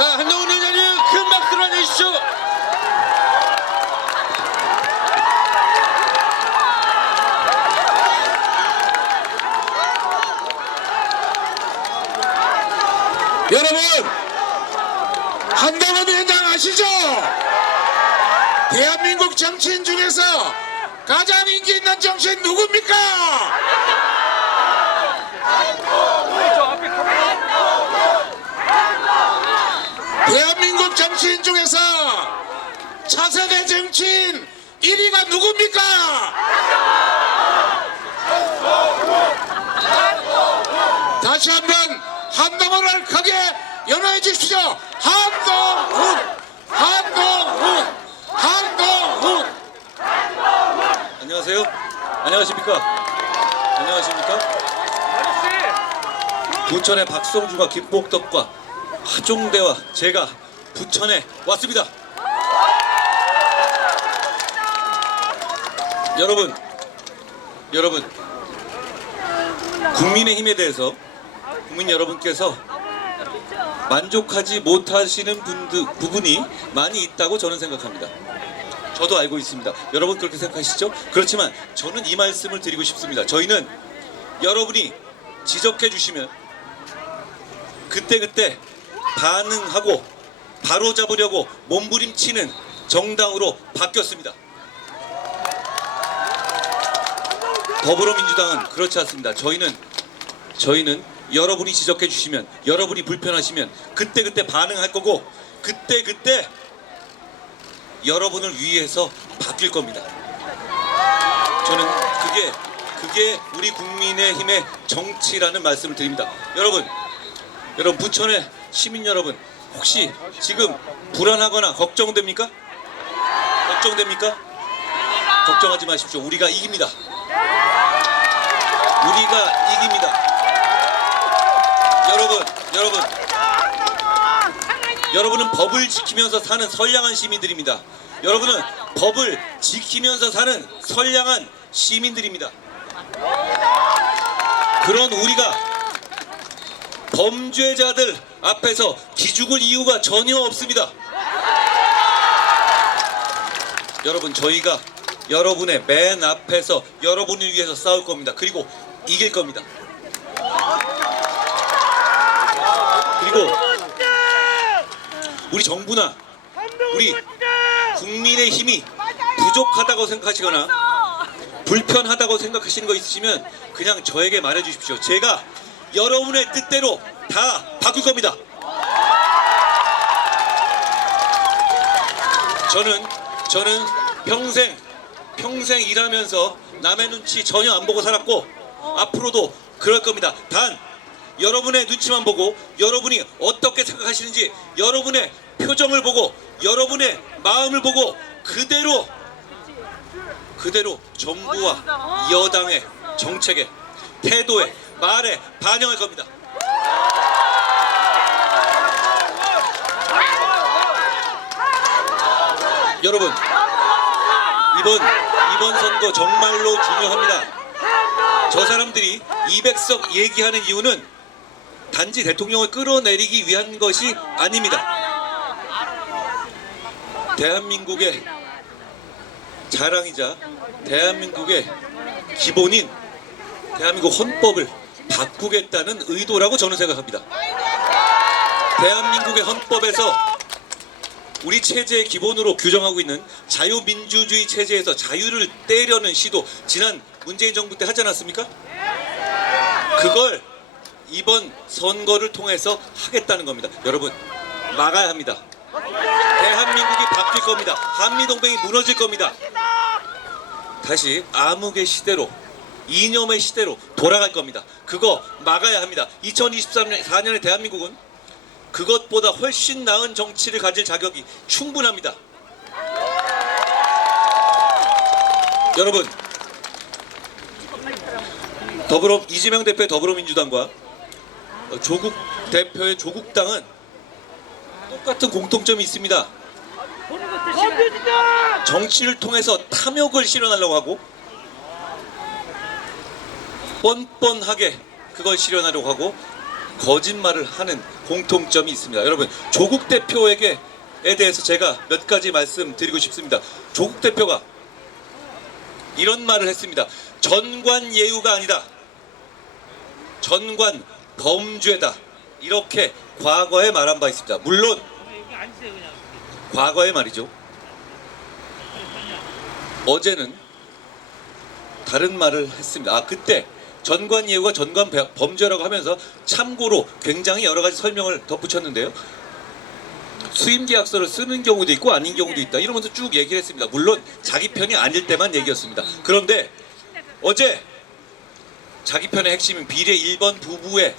자, 한동훈 의원님 큰 박수로 해주십시오. 여러분, 한동훈 위원장 아시죠? 대한민국 정치인 중에서 가장 인기 있는 정치인 누굽니까? 대한민국 정치인 중에서 차세대 정치인 1위가 누굽니까? 다시 한번 한동훈을 크게 연호해 주십시오. 한동훈, 한동훈, 한동훈. 안녕하세요. 안녕하십니까? 안녕하십니까? 부천의 박성주가 김복덕과 하종대와 제가 부천에 왔습니다. 여러분, 국민의힘에 대해서 국민 여러분께서 만족하지 못하시는 부분이 많이 있다고 저는 생각합니다. 저도 알고 있습니다. 여러분 그렇게 생각하시죠? 그렇지만 저는 이 말씀을 드리고 싶습니다. 저희는 여러분이 지적해 주시면 그때그때 반응하고 바로잡으려고 몸부림치는 정당으로 바뀌었습니다. 더불어민주당은 그렇지 않습니다. 저희는 여러분이 지적해 주시면, 여러분이 불편하시면 그때그때 반응할 거고 그때그때 여러분을 위해서 바뀔 겁니다. 저는 그게 우리 국민의힘의 정치라는 말씀을 드립니다. 여러분 부천의 시민 여러분, 혹시 지금 불안하거나 걱정됩니까? 걱정하지 마십시오. 우리가 이깁니다. 우리가 이깁니다. 여러분은 법을 지키면서 사는 선량한 시민들입니다. 여러분은 법을 지키면서 사는 선량한 시민들입니다. 그런 우리가 범죄자들 앞에서 기죽을 이유가 전혀 없습니다. 여러분, 저희가 여러분의 맨 앞에서 여러분을 위해서 싸울 겁니다. 그리고 이길 겁니다. 그리고 우리 정부나 우리 국민의힘이 부족하다고 생각하시거나 불편하다고 생각하시는 거 있으시면 그냥 저에게 말해 주십시오. 제가 여러분의 뜻대로 다 바꿀 겁니다. 저는 평생 일하면서 남의 눈치 전혀 안 보고 살았고 앞으로도 그럴 겁니다. 단 여러분의 눈치만 보고 여러분이 어떻게 생각하시는지 여러분의 표정을 보고 여러분의 마음을 보고 그대로 정부와 여당의 정책에, 태도에, 말에 반영할 겁니다. 여러분, 이번 선거 정말로 중요합니다. 저 사람들이 200석 얘기하는 이유는 단지 대통령을 끌어내리기 위한 것이 아닙니다. 대한민국의 자랑이자 대한민국의 기본인 대한민국 헌법을 바꾸겠다는 의도라고 저는 생각합니다. 대한민국의 헌법에서 우리 체제의 기본으로 규정하고 있는 자유민주주의 체제에서 자유를 떼려는 시도 지난 문재인 정부 때 하지 않았습니까? 그걸 이번 선거를 통해서 하겠다는 겁니다. 여러분, 막아야 합니다. 대한민국이 바뀔 겁니다. 한미동맹이 무너질 겁니다. 다시 암흑의 시대로, 이념의 시대로 돌아갈 겁니다. 그거 막아야 합니다. 2024년의 대한민국은 그것보다 훨씬 나은 정치를 가질 자격이 충분합니다. 여러분, 이재명 대표의 더불어민주당과 조국 대표의 조국당은 똑같은 공통점이 있습니다. 정치를 통해서 탐욕을 실현하려고 하고 뻔뻔하게 그걸 실현하려고 하고 거짓말을 하는 공통점이 있습니다. 여러분, 조국 대표에 대해서 제가 몇 가지 말씀드리고 싶습니다. 조국 대표가 이런 말을 했습니다. 전관예우가 아니다. 전관 범죄다. 이렇게 과거에 말한 바 있습니다. 물론 과거에 말이죠. 어제는 다른 말을 했습니다. 그때 전관예우가 전관 범죄라고 하면서 참고로 굉장히 여러 가지 설명을 덧붙였는데요. 수임계약서를 쓰는 경우도 있고 아닌 경우도 있다. 이러면서 쭉 얘기를 했습니다. 물론 자기 편이 아닐 때만 얘기였습니다. 그런데 어제 자기 편의 핵심인 비례 1번 부부의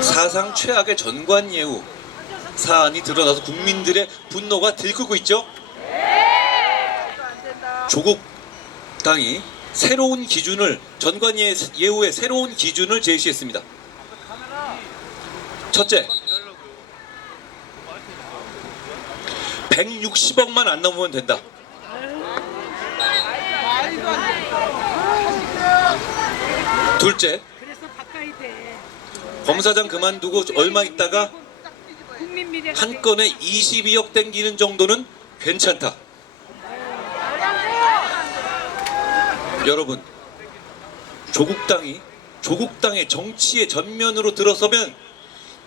사상 최악의 전관예우 사안이 드러나서 국민들의 분노가 들끓고 있죠. 조국 당이 새로운 기준을 전관예우의 새로운 기준을 제시했습니다. 첫째, 160억만 안 넘으면 된다. 둘째, 검사장 그만두고 얼마 있다가 한 건에 22억 땡기는 정도는 괜찮다. 여러분, 조국 당의 정치의 전면으로 들어서면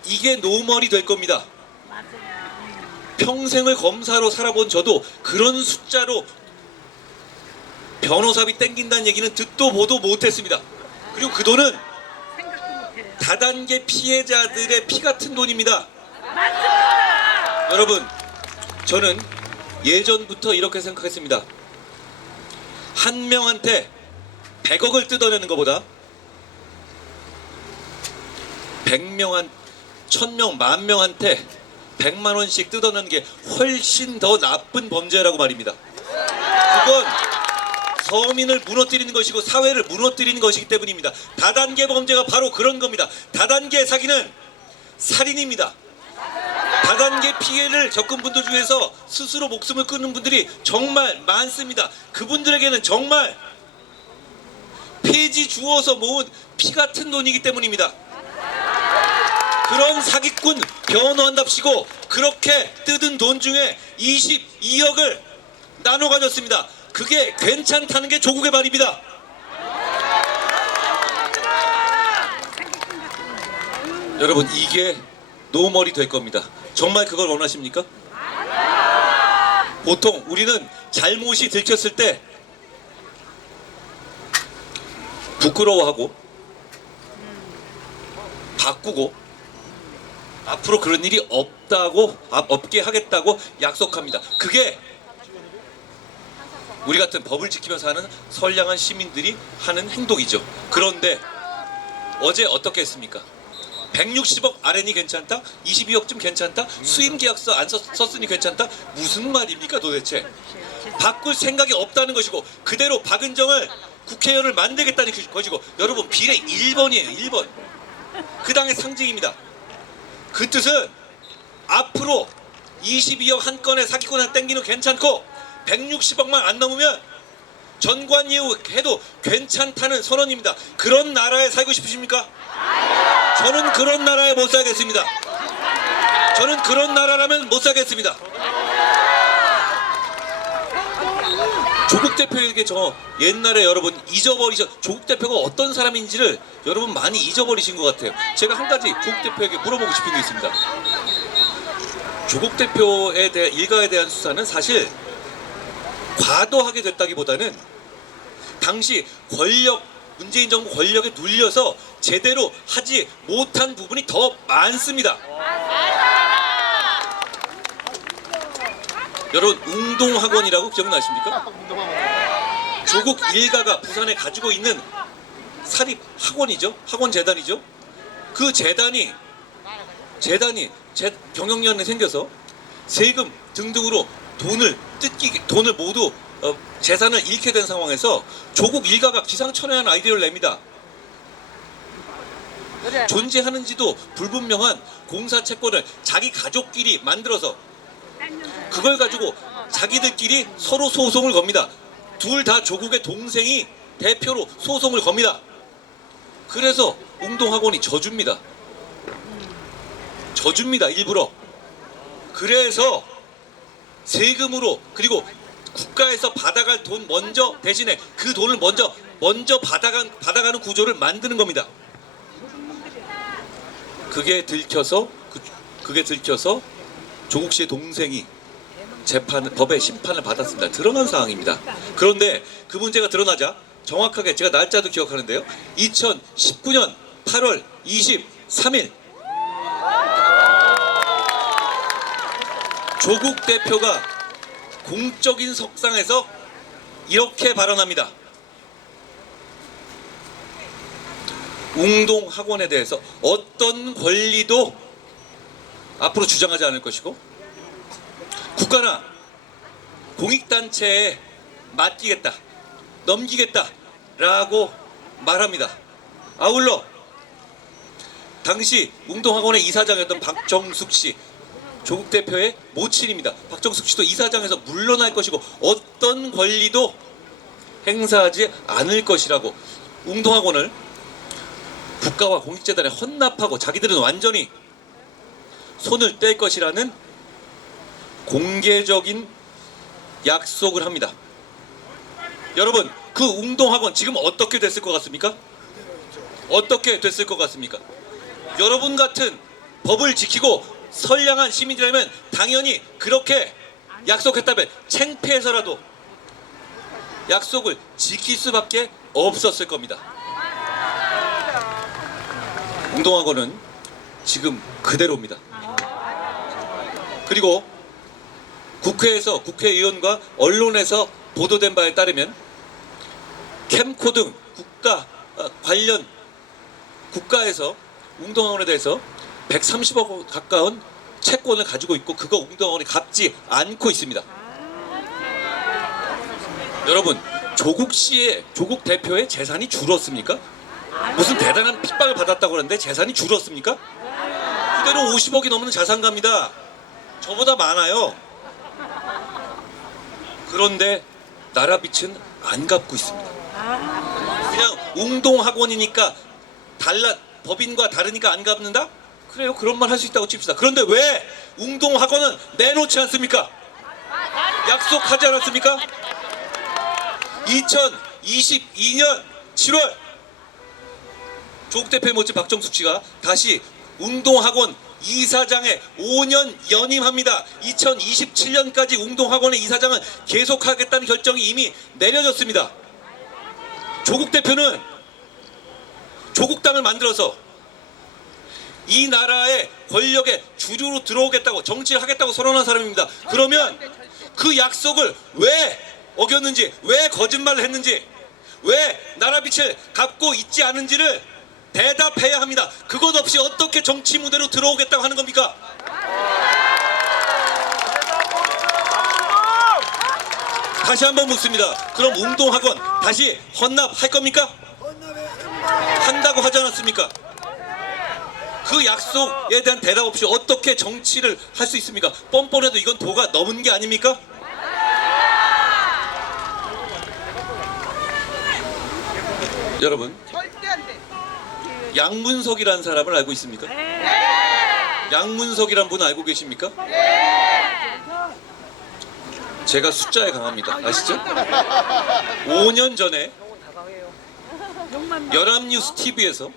이게 노멀이 될 겁니다. 평생을 검사로 살아본 저도 그런 숫자로 변호사비 땡긴다는 얘기는 듣도 보도 못했습니다. 그리고 그 돈은 다단계 피해자들의 피 같은 돈입니다. 여러분, 저는 예전부터 이렇게 생각했습니다. 한 명한테 100억을 뜯어내는 것보다 100명, 1000명, 10,000명한테 100만 원씩 뜯어내는 게 훨씬 더 나쁜 범죄라고 말입니다. 그건 서민을 무너뜨리는 것이고 사회를 무너뜨리는 것이기 때문입니다. 다단계 범죄가 바로 그런 겁니다. 다단계 사기는 살인입니다. 다단계 피해를 겪은 분들 중에서 스스로 목숨을 끊는 분들이 정말 많습니다. 그분들에게는 정말 폐지 주워서 모은 피 같은 돈이기 때문입니다. 그런 사기꾼 변호한답시고 그렇게 뜯은 돈 중에 22억을 나눠 가졌습니다. 그게 괜찮다는 게 조국의 말입니다. 여러분, 이게 노멀이 될 겁니다. 정말 그걸 원하십니까? 보통 우리는 잘못이 들켰을 때 부끄러워하고 바꾸고 앞으로 그런 일이 없게 하겠다고 약속합니다. 그게 우리 같은 법을 지키면서 하는 선량한 시민들이 하는 행동이죠. 그런데 어제 어떻게 했습니까? 160억 아래니 괜찮다? 22억쯤 괜찮다? 수임계약서 안 썼으니 괜찮다? 무슨 말입니까 도대체? 바꿀 생각이 없다는 것이고 그대로 박은정을 국회의원을 만들겠다는 것이고, 여러분, 비례 1번이에요. 1번. 그 당의 상징입니다. 그 뜻은 앞으로 22억 한 건에 사기꾼을 땡기는 괜찮고 160억만 안 넘으면 전관예우 해도 괜찮다는 선언입니다. 그런 나라에 살고 싶으십니까? 저는 그런 나라에 못 살겠습니다. 저는 그런 나라라면 못 살겠습니다. 조국 대표에게 저 옛날에 여러분 조국 대표가 어떤 사람인지를 여러분 많이 잊어버리신 것 같아요. 제가 한 가지 조국 대표에게 물어보고 싶은 게 있습니다. 조국 대표에 대한 일가에 대한 수사는 사실 과도하게 됐다기보다는 당시 문재인 정부 권력에 눌려서 제대로 하지 못한 부분이 더 많습니다. 여러분, 웅동학원이라고 기억나십니까? 조국 일가가 부산에 가지고 있는 사립 학원이죠. 학원재단이죠. 그 재단이 경영년에 생겨서 세금 등등으로 돈을 모두 재산을 잃게 된 상황에서 조국 일가가 기상천외한 아이디어를 냅니다. 존재하는지도 불분명한 공사 채권을 자기 가족끼리 만들어서 그걸 가지고 자기들끼리 서로 소송을 겁니다. 둘 다 조국의 동생이 대표로 소송을 겁니다. 그래서 웅동학원이 져줍니다. 져줍니다, 일부러. 그래서 세금으로, 그리고 국가에서 받아갈 돈 먼저, 대신에 그 돈을 먼저 받아가는 구조를 만드는 겁니다. 그게 들켜서 조국 씨의 동생이 법의 심판을 받았습니다. 드러난 상황입니다. 그런데 그 문제가 드러나자 정확하게 제가 날짜도 기억하는데요. 2019년 8월 23일 조국 대표가 공적인 석상에서 이렇게 발언합니다. 웅동학원에 대해서 어떤 권리도 앞으로 주장하지 않을 것이고 국가나 공익단체에 맡기겠다, 넘기겠다라고 말합니다. 아울러 당시 웅동학원의 이사장이었던 박정숙 씨, 조국 대표의 모친입니다. 박정숙 씨도 이사장에서 물러날 것이고 어떤 권리도 행사하지 않을 것이라고 웅동학원을 국가와 공익재단에 헌납하고 자기들은 완전히 손을 뗄 것이라는 공개적인 약속을 합니다. 여러분, 그 웅동학원 지금 어떻게 됐을 것 같습니까? 어떻게 됐을 것 같습니까? 여러분 같은 법을 지키고 선량한 시민이라면 당연히 그렇게 약속했다면 창피해서라도 약속을 지킬 수밖에 없었을 겁니다. 웅동학원은 지금 그대로입니다. 그리고 국회에서 국회의원과 언론에서 보도된 바에 따르면 캠코 등 관련 국가에서 웅동학원에 대해서 130억 가까운 채권을 가지고 있고 그거 웅동학원이 갚지 않고 있습니다. 여러분, 조국 대표의 재산이 줄었습니까? 무슨 대단한 핍박을 받았다고 하는데 재산이 줄었습니까? 그대로 50억이 넘는 자산가입니다. 저보다 많아요. 그런데 나라 빚은 안 갚고 있습니다. 그냥 웅동학원이니까 법인과 다르니까 안 갚는다? 그래요, 그런 말 할 수 있다고 칩시다. 그런데 왜 웅동학원은 내놓지 않습니까? 약속하지 않았습니까? 2022년 7월 조국 대표의 모친 박정숙 씨가 다시 웅동학원 이사장에 5년 연임합니다. 2027년까지 웅동학원의 이사장은 계속하겠다는 결정이 이미 내려졌습니다. 조국 대표는 조국당을 만들어서 이 나라의 권력의 주류로 들어오겠다고, 정치를 하겠다고 선언한 사람입니다. 그러면 그 약속을 왜 어겼는지, 왜 거짓말을 했는지, 왜 나라 빚을 갚고 있지 않은지를 대답해야 합니다. 그것 없이 어떻게 정치 무대로 들어오겠다고 하는 겁니까? 다시 한번 묻습니다. 그럼 웅동학원 다시 헌납할 겁니까? 한다고 하지 않았습니까? 그 약속에 대한 대답 없이 어떻게 정치를 할 수 있습니까? 뻔뻔해도 이건 도가 넘은 게 아닙니까? 여러분, 양문석이라는 사람을 알고 있습니까? 양문석이라는 분 알고 계십니까? 제가 숫자에 강합니다. 아시죠? 5년 전에 연합뉴스 TV에서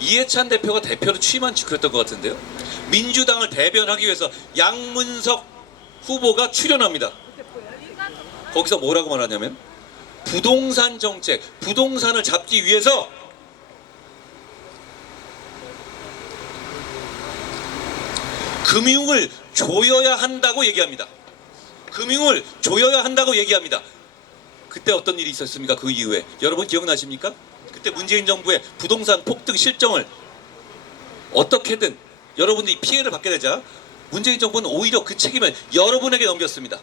이해찬 대표가 대표로 취임한 지 그랬던 것 같은데요. 민주당을 대변하기 위해서 양문석 후보가 출연합니다. 거기서 뭐라고 말하냐면 부동산 정책, 부동산을 잡기 위해서 금융을 조여야 한다고 얘기합니다. 금융을 조여야 한다고 얘기합니다. 그때 어떤 일이 있었습니까? 그 이후에 여러분 기억나십니까? 그때 문재인 정부의 부동산 폭등 실정을 어떻게든 여러분들이 피해를 받게 되자 문재인 정부는 오히려 그 책임을 여러분에게 넘겼습니다.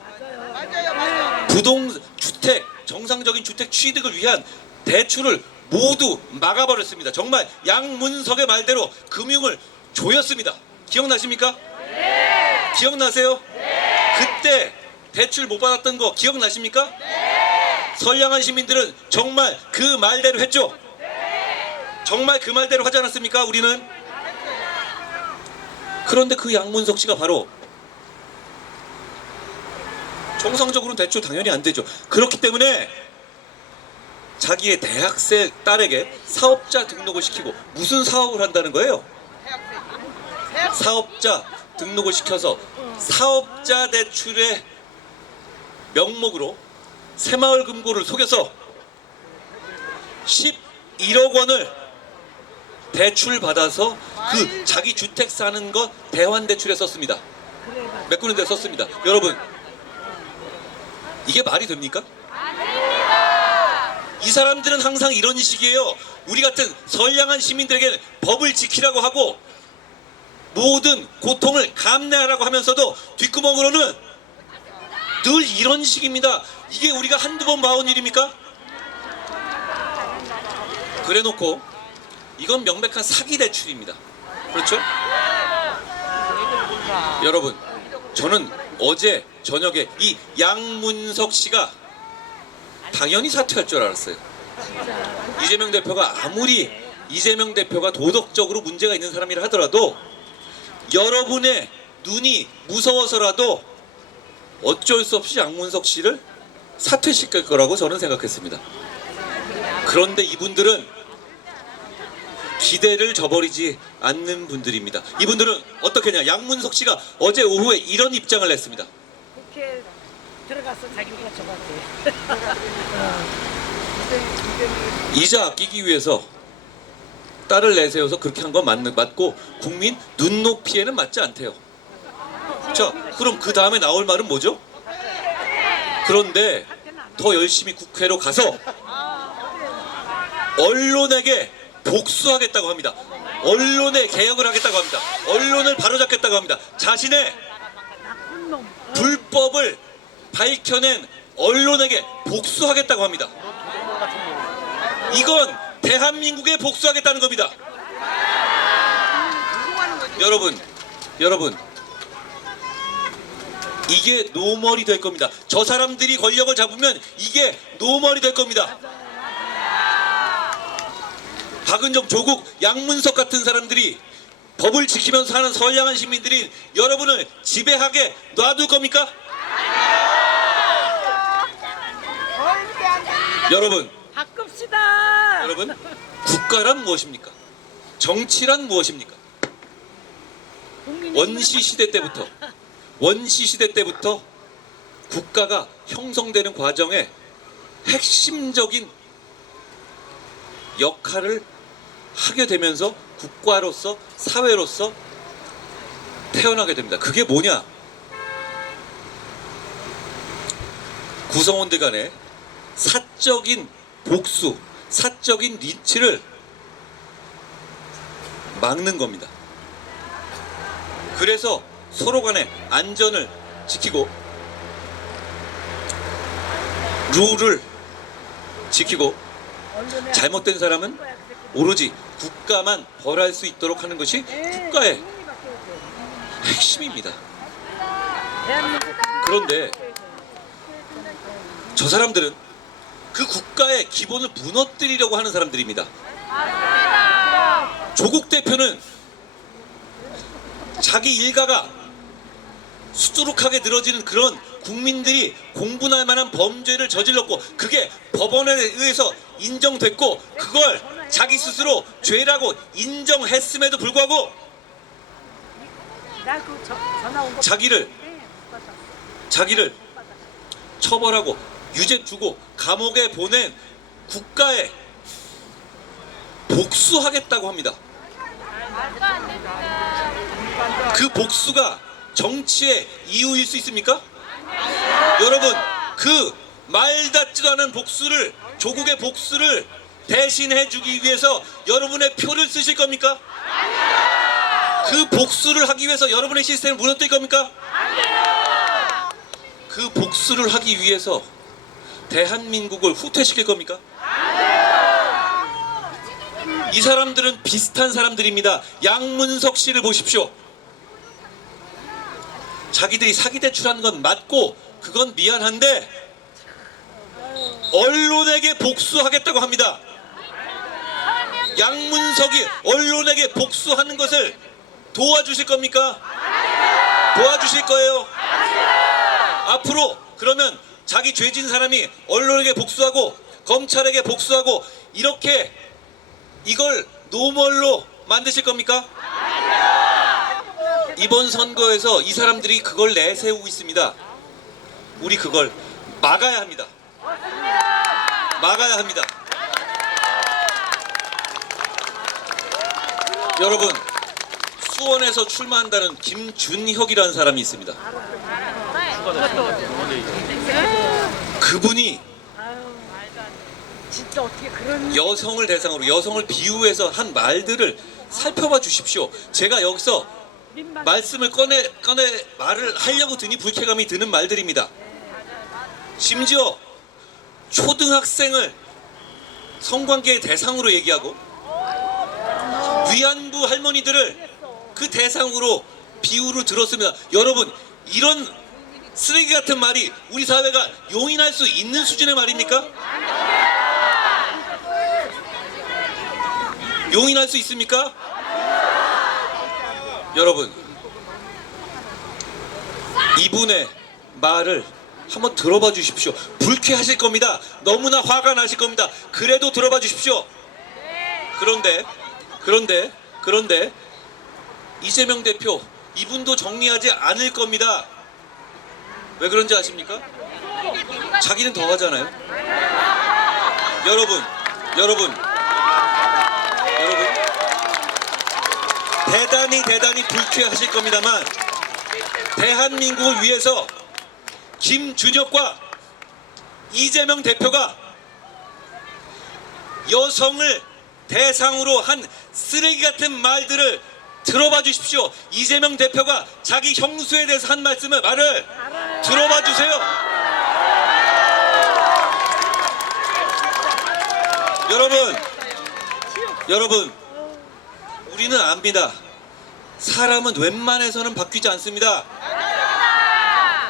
주택, 정상적인 주택 취득을 위한 대출을 모두 막아버렸습니다. 정말 양문석의 말대로 금융을 조였습니다. 기억나십니까? 네. 기억나세요? 네. 그때 대출 못 받았던 거 기억나십니까? 네. 선량한 시민들은 정말 그 말대로 했죠? 네. 정말 그 말대로 하지 않았습니까? 우리는. 그런데 그 양문석 씨가 바로 정상적으로는 대출 당연히 안 되죠. 그렇기 때문에 자기의 대학생 딸에게 사업자 등록을 시키고 무슨 사업을 한다는 거예요? 사업자 등록을 시켜서 사업자 대출의 명목으로 새마을금고를 속여서 11억 원을 대출 받아서 그 자기 주택 사는 거 대환 대출에 썼습니다. 메꾸는 데 썼습니다. 여러분, 이게 말이 됩니까? 이 사람들은 항상 이런 식이에요. 우리 같은 선량한 시민들에게는 법을 지키라고 하고 모든 고통을 감내하라고 하면서도 뒷구멍으로는 늘 이런 식입니다. 이게 우리가 한두 번 봐온 일입니까? 그래놓고 이건 명백한 사기 대출입니다. 그렇죠? 여러분, 저는 어제 저녁에 이 양문석 씨가 당연히 사퇴할 줄 알았어요. 이재명 대표가 아무리 이재명 대표가 도덕적으로 문제가 있는 사람이라 하더라도 여러분의 눈이 무서워서라도 어쩔 수 없이 양문석 씨를 사퇴시킬 거라고 저는 생각했습니다. 그런데 이분들은 기대를 저버리지 않는 분들입니다. 이분들은 어떻게 했냐? 양문석 씨가 어제 오후에 이런 입장을 냈습니다. 국회 들어가서 자기가 저한테 이자 아끼기 위해서 딸을 내세워서 그렇게 한 건 맞고 국민 눈높이에는 맞지 않대요. 자, 그럼 그 다음에 나올 말은 뭐죠? 그런데 더 열심히 국회로 가서 언론에게 복수하겠다고 합니다. 언론의 개혁을 하겠다고 합니다. 언론을 바로잡겠다고 합니다. 자신의 불법을 밝혀낸 언론에게 복수하겠다고 합니다. 이건 대한민국에 복수하겠다는 겁니다. 여러분, 이게 노멀이 될 겁니다. 저 사람들이 권력을 잡으면 이게 노멀이 될 겁니다. 박은정, 조국, 양문석 같은 사람들이 법을 지키면서 사는 선량한 시민들이 여러분을 지배하게 놔둘 겁니까? 여러분, 바꿉시다. 여러분, 국가란 무엇입니까? 정치란 무엇입니까? 원시 시대 때부터 국가가 형성되는 과정에 핵심적인 역할을 하게 되면서 국가로서 사회로서 태어나게 됩니다. 그게 뭐냐? 구성원들 간의 사적인 복수, 사적인 린치를 막는 겁니다. 그래서 서로 간의 안전을 지키고 룰을 지키고 잘못된 사람은 오로지 국가만 벌할 수 있도록 하는 것이 국가의 핵심입니다. 그런데 저 사람들은 그 국가의 기본을 무너뜨리려고 하는 사람들입니다. 조국 대표는 자기 일가가 수두룩하게 늘어지는 그런 국민들이 공분할 만한 범죄를 저질렀고 그게 법원에 의해서 인정됐고 그걸 자기 스스로 죄라고 인정했음에도 불구하고 자기를 처벌하고 유죄 주고 감옥에 보낸 국가에 복수하겠다고 합니다. 그 복수가 정치의 이유일 수 있습니까? 여러분, 그 말닿지도 않은 복수를, 조국의 복수를 대신해주기 위해서 여러분의 표를 쓰실 겁니까? 그 복수를 하기 위해서 여러분의 시스템을 무너뜨릴 겁니까? 그 복수를 하기 위해서 대한민국을 후퇴시킬 겁니까? 이 사람들은 비슷한 사람들입니다. 양문석 씨를 보십시오. 자기들이 사기 대출하는 건 맞고 그건 미안한데 언론에게 복수하겠다고 합니다. 양문석이 언론에게 복수하는 것을 도와주실 겁니까? 도와주실 거예요? 앞으로 그러면 자기 죄진 사람이 언론에게 복수하고 검찰에게 복수하고 이렇게 이걸 노멀로 만드실 겁니까? 이번 선거에서 이 사람들이 그걸 내세우고 있습니다. 우리 그걸 막아야 합니다. 막아야 합니다. 여러분, 수원에서 출마한다는 김준혁이라는 사람이 있습니다. 그분이 진짜 어떻게 그런 여성을 대상으로 여성을 비유해서 한 말들을 살펴봐 주십시오. 제가 여기서 말씀을 꺼내 말을 하려고 드니 불쾌감이 드는 말들입니다. 심지어 초등학생을 성관계의 대상으로 얘기하고 위안부 할머니들을 그 대상으로 비유를 들었습니다. 여러분, 이런 쓰레기 같은 말이 우리 사회가 용인할 수 있는 수준의 말입니까? 용인할 수 있습니까? 여러분, 이분의 말을 한번 들어봐 주십시오. 불쾌하실 겁니다. 너무나 화가 나실 겁니다. 그래도 들어봐 주십시오. 그런데 이재명 대표, 이분도 정리하지 않을 겁니다. 왜 그런지 아십니까? 자기는 더 하잖아요. 여러분 대단히 불쾌하실 겁니다만 대한민국을 위해서 김준혁과 이재명 대표가 여성을 대상으로 한 쓰레기 같은 말들을 들어봐 주십시오. 이재명 대표가 자기 형수에 대해서 한 말을 들어봐 주세요. 여러분, 우리는 압니다. 사람은 웬만해서는 바뀌지 않습니다.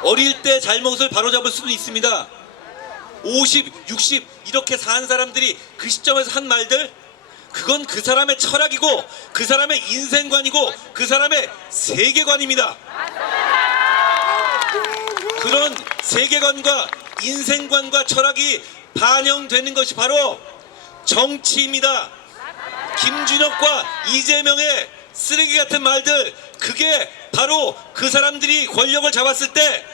어릴 때 잘못을 바로잡을 수도 있습니다. 50, 60 이렇게 산 사람들이 그 시점에서 한 말들, 그건 그 사람의 철학이고 그 사람의 인생관이고 그 사람의 세계관입니다. 그런 세계관과 인생관과 철학이 반영되는 것이 바로 정치입니다. 김준혁과 이재명의 쓰레기 같은 말들, 그게 바로 그 사람들이 권력을 잡았을 때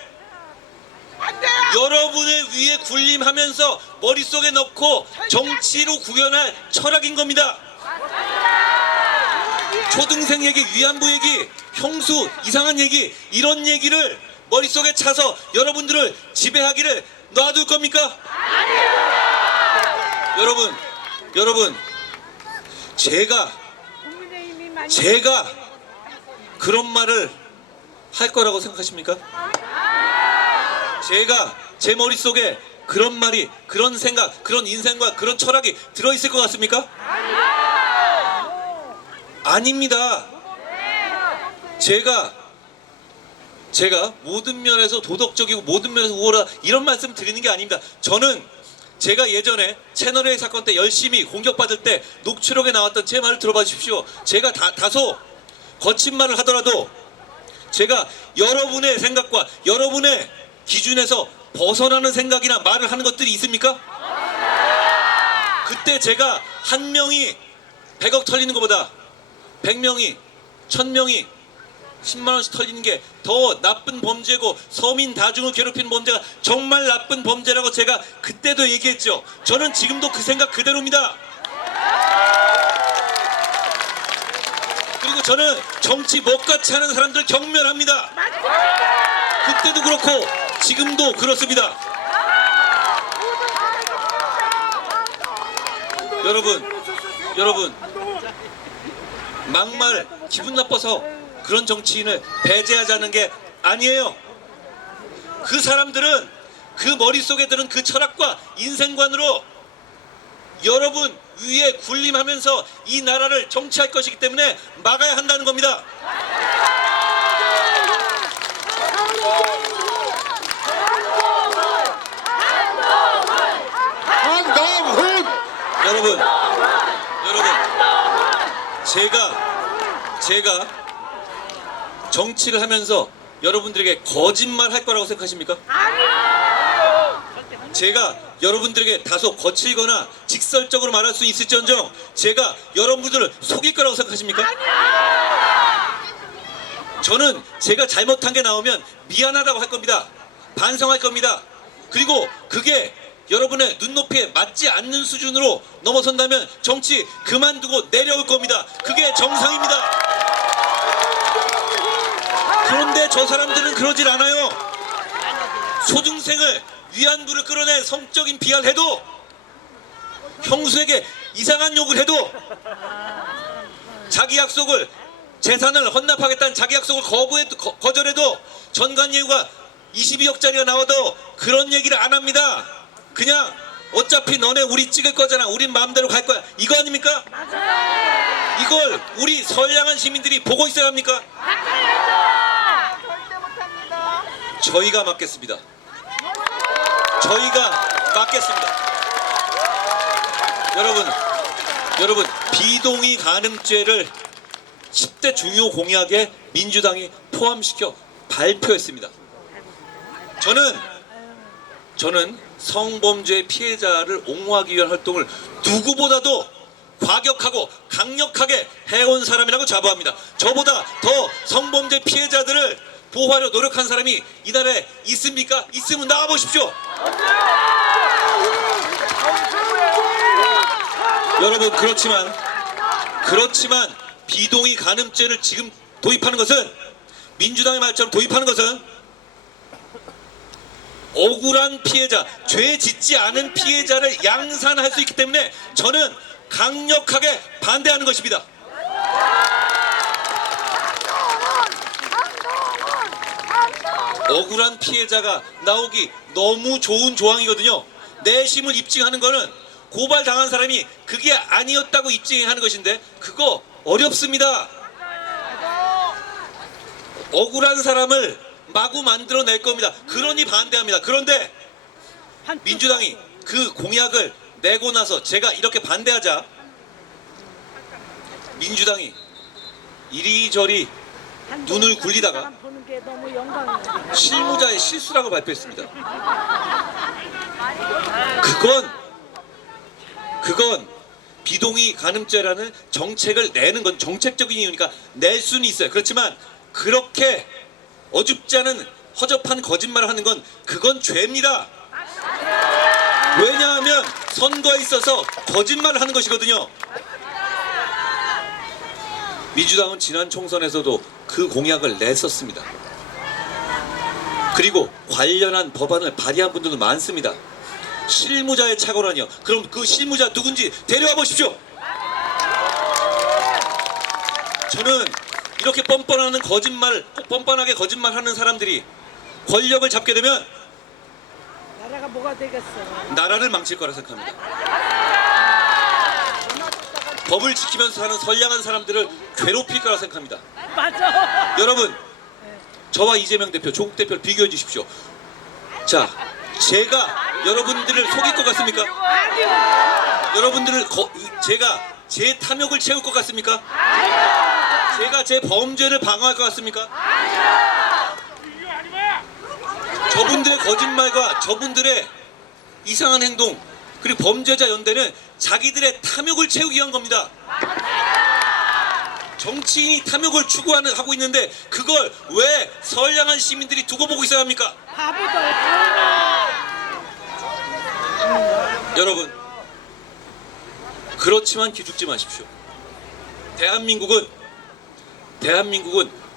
여러분의 위에 군림하면서 머릿속에 넣고 정치로 구현할 철학인 겁니다. 초등생 얘기, 위안부 얘기, 형수, 이상한 얘기, 이런 얘기를 머릿속에 차서 여러분들을 지배하기를 놔둘 겁니까? 여러분, 제가 그런 말을 할 거라고 생각하십니까? 제가 제 머릿속에 그런 말이, 그런 생각, 그런 인생과 그런 철학이 들어있을 것 같습니까? 아닙니다. 제가 모든 면에서 도덕적이고 모든 면에서 우월하다 이런 말씀 드리는 게 아닙니다. 저는 제가 예전에 채널A 사건 때 열심히 공격받을 때 녹취록에 나왔던 제 말을 들어봐 주십시오. 제가 다소 거친 말을 하더라도 제가 여러분의 생각과 여러분의 기준에서 벗어나는 생각이나 말을 하는 것들이 있습니까? 그때 제가 한 명이 100억 털리는 것보다 100명이 1000명이 10만 원씩 털리는 게 더 나쁜 범죄고 서민 다중을 괴롭히는 범죄가 정말 나쁜 범죄라고 제가 그때도 얘기했죠. 저는 지금도 그 생각 그대로입니다. 그리고 저는 정치 먹같이 하는 사람들 경멸합니다. 그때도 그렇고 지금도 그렇습니다. 여러분, 막말 기분 나빠서 그런 정치인을 배제하자는 게 아니에요. 그 사람들은 그 머릿속에 드는 그 철학과 인생관으로 여러분 위에 군림하면서 이 나라를 정치할 것이기 때문에 막아야 한다는 겁니다. 한동훈! 여러분 제가 정치를 하면서 여러분들에게 거짓말 할 거라고 생각하십니까? 제가 여러분들에게 다소 거칠거나 직설적으로 말할 수 있을지언정 제가 여러분들을 속일 거라고 생각하십니까? 저는 제가 잘못한 게 나오면 미안하다고 할 겁니다. 반성할 겁니다. 그리고 그게 여러분의 눈높이에 맞지 않는 수준으로 넘어선다면 정치 그만두고 내려올 겁니다. 그게 정상입니다. 그런데 저 사람들은 그러질 않아요. 소중생을 위안부를 끌어내 성적인 비하를 해도, 형수에게 이상한 욕을 해도, 자기 약속을, 재산을 헌납하겠다는 자기 약속을 거절해도, 전관예우가 22억짜리가 나와도 그런 얘기를 안 합니다. 그냥 어차피 너네 우리 찍을 거잖아, 우린 마음대로 갈 거야, 이거 아닙니까? 이걸 우리 선량한 시민들이 보고 있어야 합니까? 저희가 맡겠습니다. 저희가 맡겠습니다. 여러분 비동의 간음죄를 10대 중요 공약에 민주당이 포함시켜 발표했습니다. 저는 성범죄 피해자를 옹호하기 위한 활동을 누구보다도 과격하고 강력하게 해온 사람이라고 자부합니다. 저보다 더 성범죄 피해자들을 보호하려 노력한 사람이 이 나라에 있습니까? 있으면 나와보십시오. 여러분, 그렇지만 비동의 간음죄를 지금 도입하는 것은, 민주당의 말처럼 도입하는 것은 억울한 피해자, 죄 짓지 않은 피해자를 양산할 수 있기 때문에 저는 강력하게 반대하는 것입니다. 억울한 피해자가 나오기 너무 좋은 조항이거든요. 내심을 입증하는 거는 고발당한 사람이 그게 아니었다고 입증하는 것인데 그거 어렵습니다. 억울한 사람을 마구 만들어낼 겁니다. 그러니 반대합니다. 그런데 민주당이 그 공약을 내고 나서 제가 이렇게 반대하자 민주당이 이리저리 눈을 굴리다가 실무자의 실수라고 발표했습니다. 그건 비동의 간음죄라는 정책을 내는 건 정책적인 이유니까 낼 수는 있어요. 그렇지만 그렇게 어줍지 않은 허접한 거짓말을 하는 건 그건 죄입니다. 왜냐하면 선거에 있어서 거짓말을 하는 것이거든요. 민주당은 지난 총선에서도 그 공약을 냈었습니다. 그리고 관련한 법안을 발의한 분들도 많습니다. 실무자의 착오라니요. 그럼 그 실무자 누군지 데려와 보십시오. 저는 이렇게 뻔뻔하게 거짓말하는 사람들이 권력을 잡게 되면 나라가 뭐가 되겠어? 나라를 망칠 거라 생각합니다. 법을 지키면서 사는 선량한 사람들을 괴롭힐 거라 생각합니다. 맞아. 여러분, 저와 이재명 대표, 조국 대표를 비교해 주십시오. 자, 제가 여러분들을 속일 것 같습니까? 아니요. 여러분들을 제가 제 탐욕을 채울 것 같습니까? 제가 제 범죄를 방어할 것 같습니까? 저분들의 거짓말과 저분들의 이상한 행동 그리고 범죄자 연대는 자기들의 탐욕을 채우기 위한 겁니다. 정치인이 탐욕을 추구하고 있는데 그걸 왜 선량한 시민들이 두고 보고 있어야 합니까? 여러분, 그렇지만 기죽지 마십시오. 대한민국은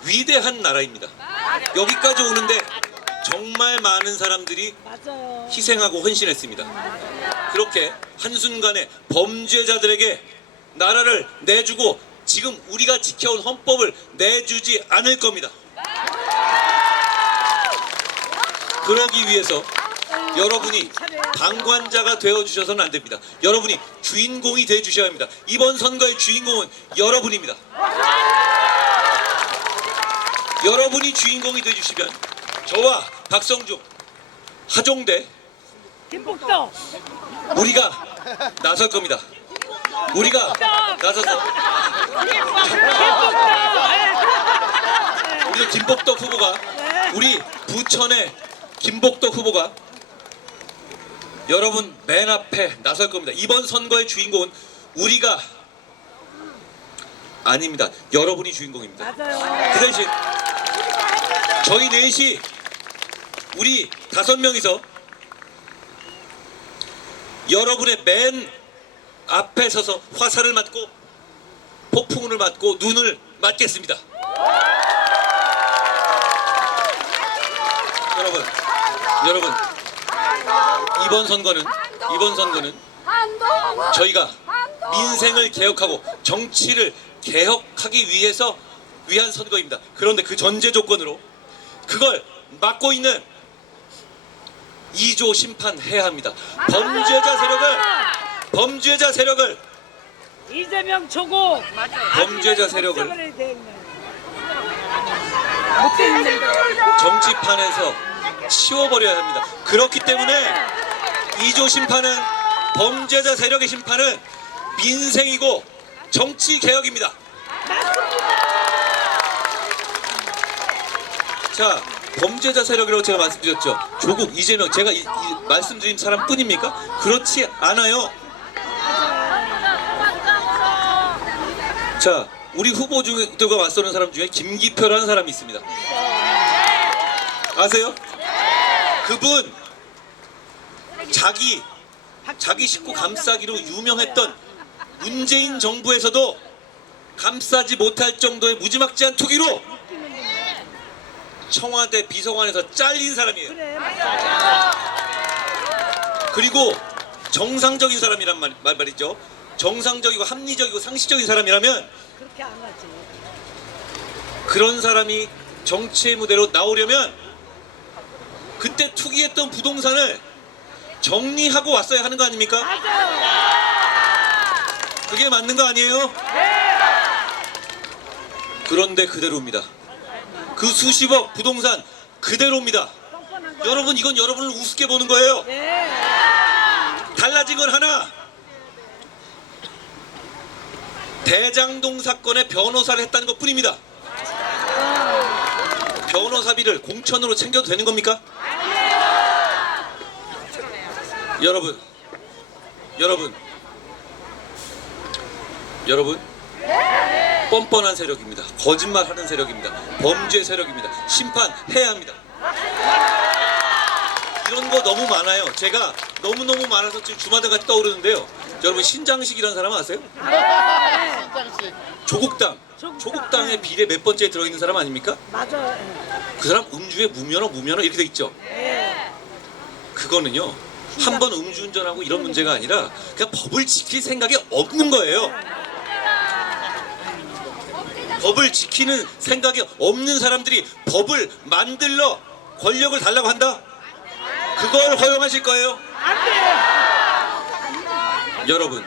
위대한 나라입니다. 여기까지 오는데 정말 많은 사람들이 맞아요. 희생하고 헌신했습니다. 그렇게 한순간에 범죄자들에게 나라를 내주고 지금 우리가 지켜온 헌법을 내주지 않을 겁니다. 그러기 위해서 여러분이 방관자가 되어주셔서는 안 됩니다. 여러분이 주인공이 되어주셔야 합니다. 이번 선거의 주인공은 여러분입니다. 여러분이 주인공이 되어주시면 저와 박성중, 하종대, 김복도 우리가 나설 겁니다. 우리가 나서서 우리 김복덕 후보가 우리 부천의 김복덕 후보가 여러분 맨 앞에 나설 겁니다. 이번 선거의 주인공은 우리가 아닙니다. 여러분이 주인공입니다. 맞아요. 그 대신 저희 넷이 우리 5명이서 여러분의 맨 앞에 서서 화살을 맞고 폭풍을 맞고 눈을 맞겠습니다. 여러분 이번 선거는 저희가 민생을 개혁하고 정치를 개혁하기 위한 선거입니다. 그런데 그 전제 조건으로 그걸 막고 있는 2조 심판해야 합니다. 범죄자 세력을 이재명 초고. 범죄자 세력을 못했는데. 정치판에서 치워버려야 합니다. 그렇기 때문에 2조 심판은 범죄자 세력의 심판은 민생이고 정치 개혁입니다. 자, 범죄자 세력이라고 제가 말씀드렸죠. 조국, 이재명 제가 말씀드린 사람뿐입니까? 그렇지 않아요. 자, 우리 후보들과 맞서는 사람 중에 김기표라는 사람이 있습니다. 아세요? 그분 자기 식구 감싸기로 유명했던 문재인 정부에서도 감싸지 못할 정도의 무지막지한 투기로 청와대 비서관에서 잘린 사람이에요. 그리고 정상적인 사람이란 말이죠. 정상적이고 합리적이고 상식적인 사람이라면 그렇게 안 하지. 그런 사람이 정치의 무대로 나오려면 그때 투기했던 부동산을 정리하고 왔어야 하는 거 아닙니까? 그게 맞는 거 아니에요? 그런데 그대로입니다. 그 수십억 부동산 그대로입니다. 여러분 이건 여러분을 우습게 보는 거예요. 달라진 건 하나. 대장동 사건의 변호사를 했다는 것 뿐입니다. 변호사비를 공천으로 챙겨도 되는 겁니까? 여러분 뻔뻔한 세력입니다. 거짓말하는 세력입니다. 범죄 세력입니다. 심판해야 합니다. 이런 거 너무 많아요. 제가 너무너무 많아서 지금 주마등같이 떠오르는데요. 여러분 신장식이라는 사람 아세요? 조국당의 비례 몇 번째에 들어있는 사람 아닙니까? 맞아. 그 사람 음주에 무면허 이렇게 돼 있죠. 그거는요 한 번 음주운전하고 이런 문제가 아니라 그냥 법을 지킬 생각이 없는 거예요. 법을 지키는 생각이 없는 사람들이 법을 만들러 권력을 달라고 한다? 그걸 허용하실 거예요? 여러분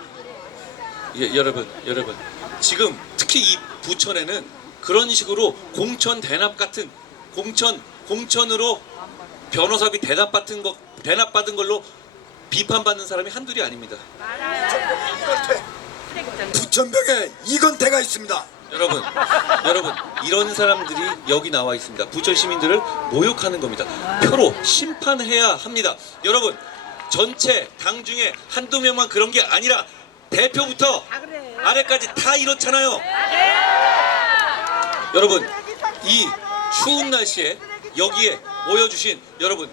지금 특히 이 부천에는 그런 식으로 공천 대납 같은 공천으로 변호사비 대납받은 걸로 비판받는 사람이 한둘이 아닙니다. 부천병에 이건태가 있습니다. 여러분 이런 사람들이 여기 나와 있습니다. 부천 시민들을 모욕하는 겁니다. 표로 심판해야 합니다. 여러분 전체 당 중에 한두 명만 그런 게 아니라 대표부터 아래까지 다 이렇잖아요. 여러분 이 추운 날씨에 여기에 모여주신 여러분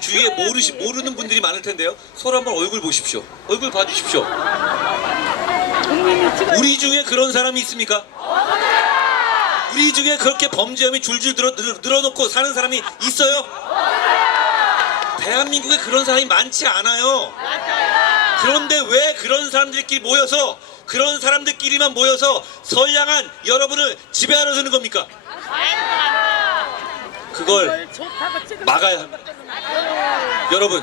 주위에 모르는 분들이 많을 텐데요. 서로 한번 얼굴 보십시오. 얼굴 봐주십시오. 우리 중에 그런 사람이 있습니까? 우리 중에 그렇게 범죄혐의 줄줄 늘어놓고 사는 사람이 있어요? 대한민국에 그런 사람이 많지 않아요. 그런데 왜 그런 사람들끼리만 모여서 선량한 여러분을 지배하려 드는 겁니까? 그걸 막아야 합니다. 여러분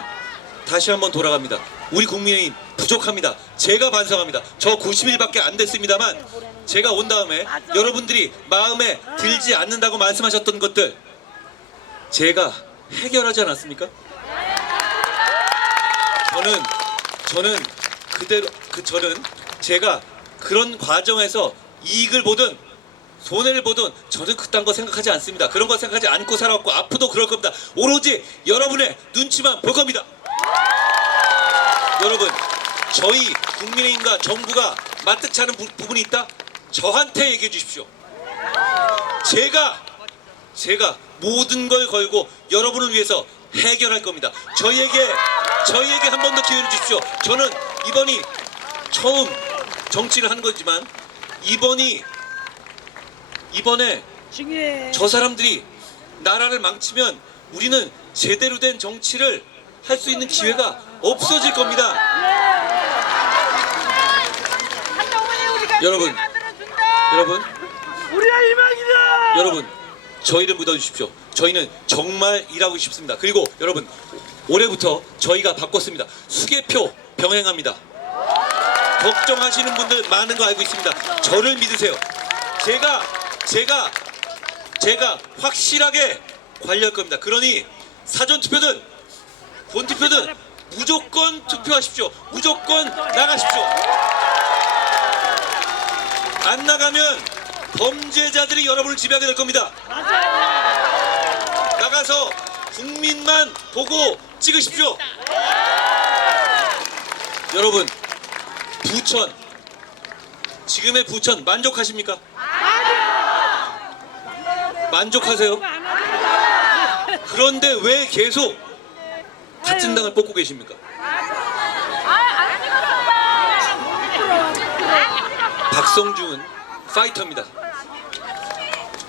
다시 한번 돌아갑니다. 우리 국민의힘 부족합니다. 제가 반성합니다. 저 90일밖에 안 됐습니다만 제가 온 다음에 여러분들이 마음에 들지 않는다고 말씀하셨던 것들 제가 해결하지 않았습니까? 저는 제가 그런 과정에서 이익을 보든 손해를 보든 저는 그딴 거 생각하지 않습니다. 그런 거 생각하지 않고 살아왔고 앞으로도 그럴 겁니다. 오로지 여러분의 눈치만 볼 겁니다. 여러분, 저희 국민의힘과 정부가 마뜩지 않은 부분이 있다? 저한테 얘기해 주십시오. 제가 모든 걸 걸고 여러분을 위해서 해결할 겁니다. 저희에게 한 번 더 기회를 주십시오. 저는 이번이 처음 정치를 하는 거지만 이번에 중요해. 저 사람들이 나라를 망치면 우리는 제대로 된 정치를 할 수 있는 기회가 없어질 겁니다. 여러분, 우리가 희망이다. 여러분, 저희를 믿어주십시오. 저희는 정말 일하고 싶습니다. 그리고 여러분, 올해부터 저희가 바꿨습니다. 수개표 병행합니다. 걱정하시는 분들 많은 거 알고 있습니다. 저를 믿으세요. 제가 확실하게 관리할 겁니다. 그러니 사전투표든 본투표든 무조건 투표하십시오. 무조건 나가십시오. 안 나가면 범죄자들이 여러분을 지배하게 될 겁니다. 나가서 국민만 보고 찍으십시오. 여러분, 부천, 지금의 부천 만족하십니까? 만족하세요? 그런데 왜 계속 같은 당을 뽑고 계십니까? 박성중은 파이터입니다.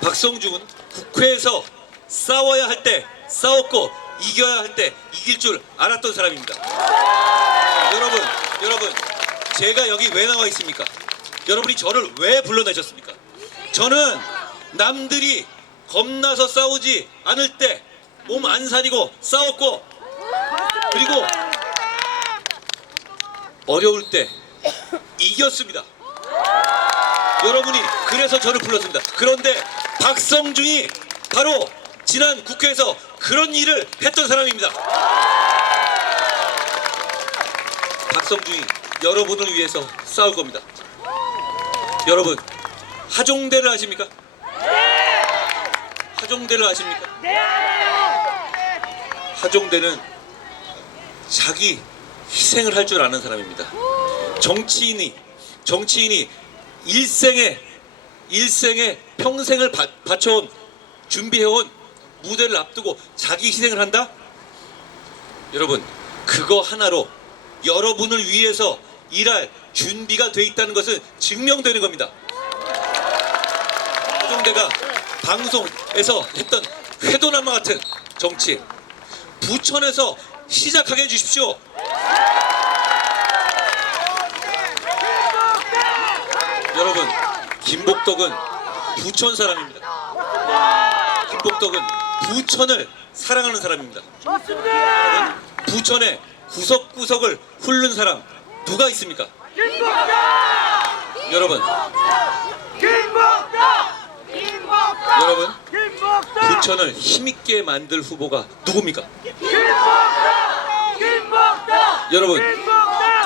박성중은 국회에서 싸워야 할 때 싸웠고 이겨야 할 때 이길 줄 알았던 사람입니다. 여러분, 제가 여기 왜 나와 있습니까? 여러분이 저를 왜 불러내셨습니까? 저는 남들이 겁나서 싸우지 않을 때 몸 안 사리고 싸웠고, 그리고 어려울 때 이겼습니다. 여러분이 그래서 저를 불렀습니다. 그런데 박성중이 바로 지난 국회에서 그런 일을 했던 사람입니다. 박성중이 여러분을 위해서 싸울 겁니다. 여러분, 하종대를 아십니까? 하종대를 아십니까? 하종대는 자기 희생을 할 줄 아는 사람입니다. 정치인이 일생에 평생을 바쳐온, 준비해온 무대를 앞두고 자기 희생을 한다? 여러분, 그거 하나로 여러분을 위해서 일할 준비가 돼 있다는 것은 증명되는 겁니다. 하종대가 방송에서 했던 회도남과 같은 정치, 부천에서 시작하게 해주십시오. 여러분, 김복덕은 부천 사람입니다. 김복덕은 부천을 사랑하는 사람입니다. 부천의 구석구석을 훑는 사람 누가 있습니까? 여러분, 부천을 힘있게 만들 후보가 누굽니까? 여러분,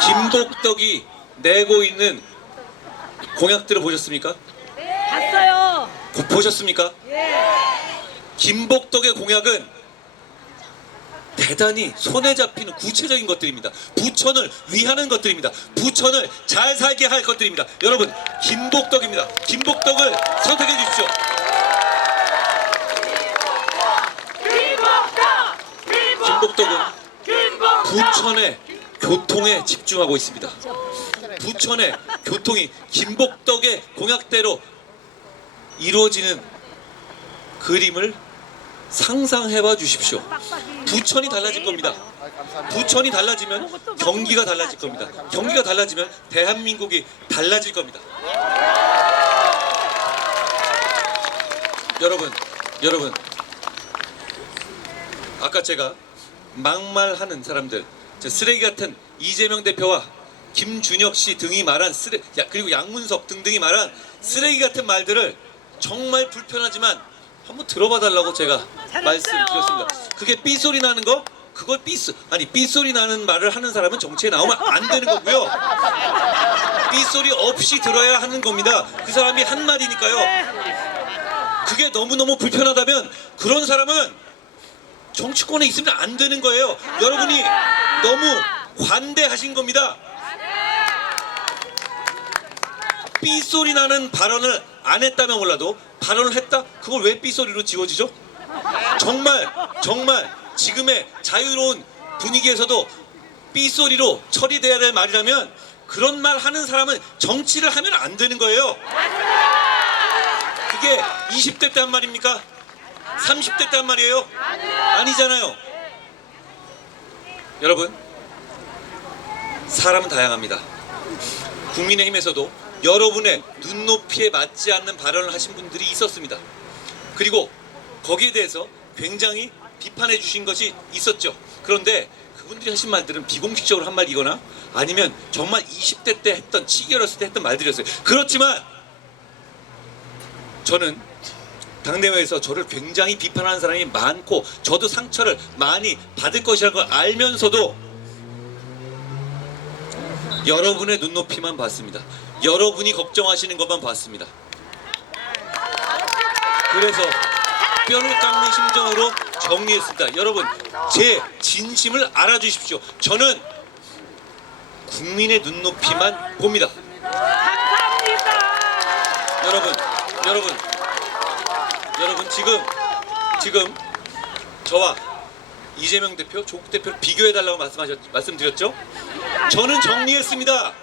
김복덕이 내고 있는 공약들을 보셨습니까? 봤어요. 보셨습니까? 김복덕의 공약은 대단히 손에 잡히는 구체적인 것들입니다. 부천을 위하는 것들입니다. 부천을 잘 살게 할 것들입니다. 여러분, 김복덕입니다. 김복덕을 선택해 주십시오. 김복덕은 부천의 교통에 집중하고 있습니다. 부천의 교통이 김복덕의 공약대로 이루어지는 그림을 상상해봐 주십시오. 부천이 달라질 겁니다. 부천이 달라지면 경기가 달라질 겁니다. 경기가 달라지면 대한민국이 달라질 겁니다. 여러분, 아까 제가 막말하는 사람들, 쓰레기 같은 이재명 대표와 김준혁 씨 등이 말한 그리고 양문석 등등이 말한 쓰레기 같은 말들을 정말 불편하지만 한번 들어봐 달라고 제가 말씀드렸습니다. 그게 삐소리 나는 거 그걸 삐소리 나는 말을 하는 사람은 정치에 나오면 안 되는 거고요. 삐소리 없이 들어야 하는 겁니다. 그 사람이 한 말이니까요. 그게 너무너무 불편하다면 그런 사람은 정치권에 있으면 안 되는 거예요. 여러분이 너무 관대하신 겁니다. 삐소리 나는 발언을 안 했다면 몰라도 발언을 했다? 그걸 왜 삐소리로 지워지죠? 정말 지금의 자유로운 분위기에서도 삐소리로 처리돼야 될 말이라면 그런 말 하는 사람은 정치를 하면 안 되는 거예요. 그게 20대 때 한 말입니까? 30대 때 한 말이에요? 아니잖아요. 여러분, 사람은 다양합니다. 국민의힘에서도 여러분의 눈높이에 맞지 않는 발언을 하신 분들이 있었습니다. 그리고 거기에 대해서 굉장히 비판해 주신 것이 있었죠. 그런데 그분들이 하신 말들은 비공식적으로 한 말이거나 아니면 정말 20대 때 했던, 치기 어렸을 때 했던 말들이었어요. 그렇지만 저는 당내외에서 저를 굉장히 비판하는 사람이 많고 저도 상처를 많이 받을 것이라는 걸 알면서도 여러분의 눈높이만 봤습니다. 여러분이 걱정하시는 것만 봤습니다. 그래서 뼈를 깎는 심정으로 정리했습니다. 여러분, 제 진심을 알아주십시오. 저는 국민의 눈높이만 봅니다. 여러분 지금 저와 이재명 대표, 조국 대표를 비교해달라고 말씀드렸죠? 저는 정리했습니다.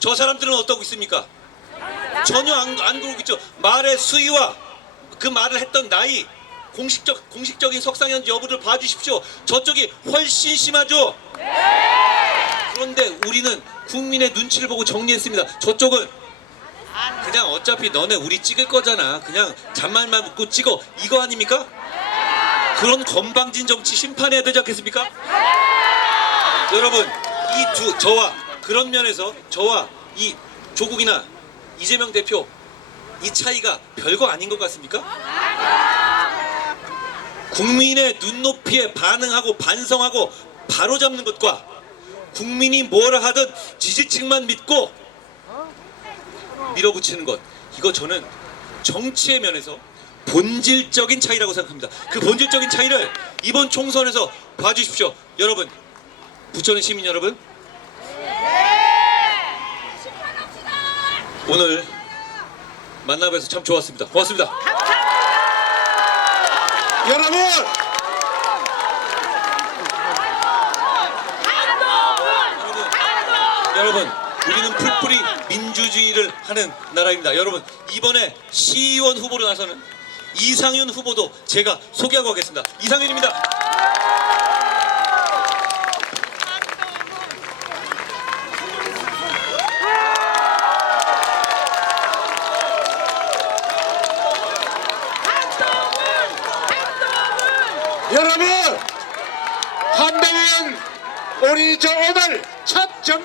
저 사람들은 어떠고 있습니까? 전혀 안 그러고 있죠. 말의 수위와 그 말을 했던 나이, 공식적인 석상현 여부를 봐주십시오. 저쪽이 훨씬 심하죠? 그런데 우리는 국민의 눈치를 보고 정리했습니다. 저쪽은 그냥 어차피 너네 우리 찍을 거잖아. 그냥 잔말만 묻고 찍어. 이거 아닙니까? 그런 건방진 정치 심판해야 되지 않겠습니까? 여러분, 저와 그런 면에서 저와 이 조국이나 이재명 대표 이 차이가 별거 아닌 것 같습니까? 국민의 눈높이에 반응하고 반성하고 바로잡는 것과 국민이 뭐라 하든 지지층만 믿고 밀어붙이는 것, 이거 저는 정치의 면에서 본질적인 차이라고 생각합니다. 그 본질적인 차이를 이번 총선에서 봐주십시오. 여러분, 부천의 시민 여러분, 오늘 만나뵈서 참 좋았습니다. 고맙습니다. 여러분, 우리는 풀뿌리 민주주의를 하는 나라입니다. 여러분, 이번에 시의원 후보로 나서는 이상윤 후보도 제가 소개하고 가겠습니다. 이상윤입니다. 여러분, 한동훈 우리 저 오늘 첫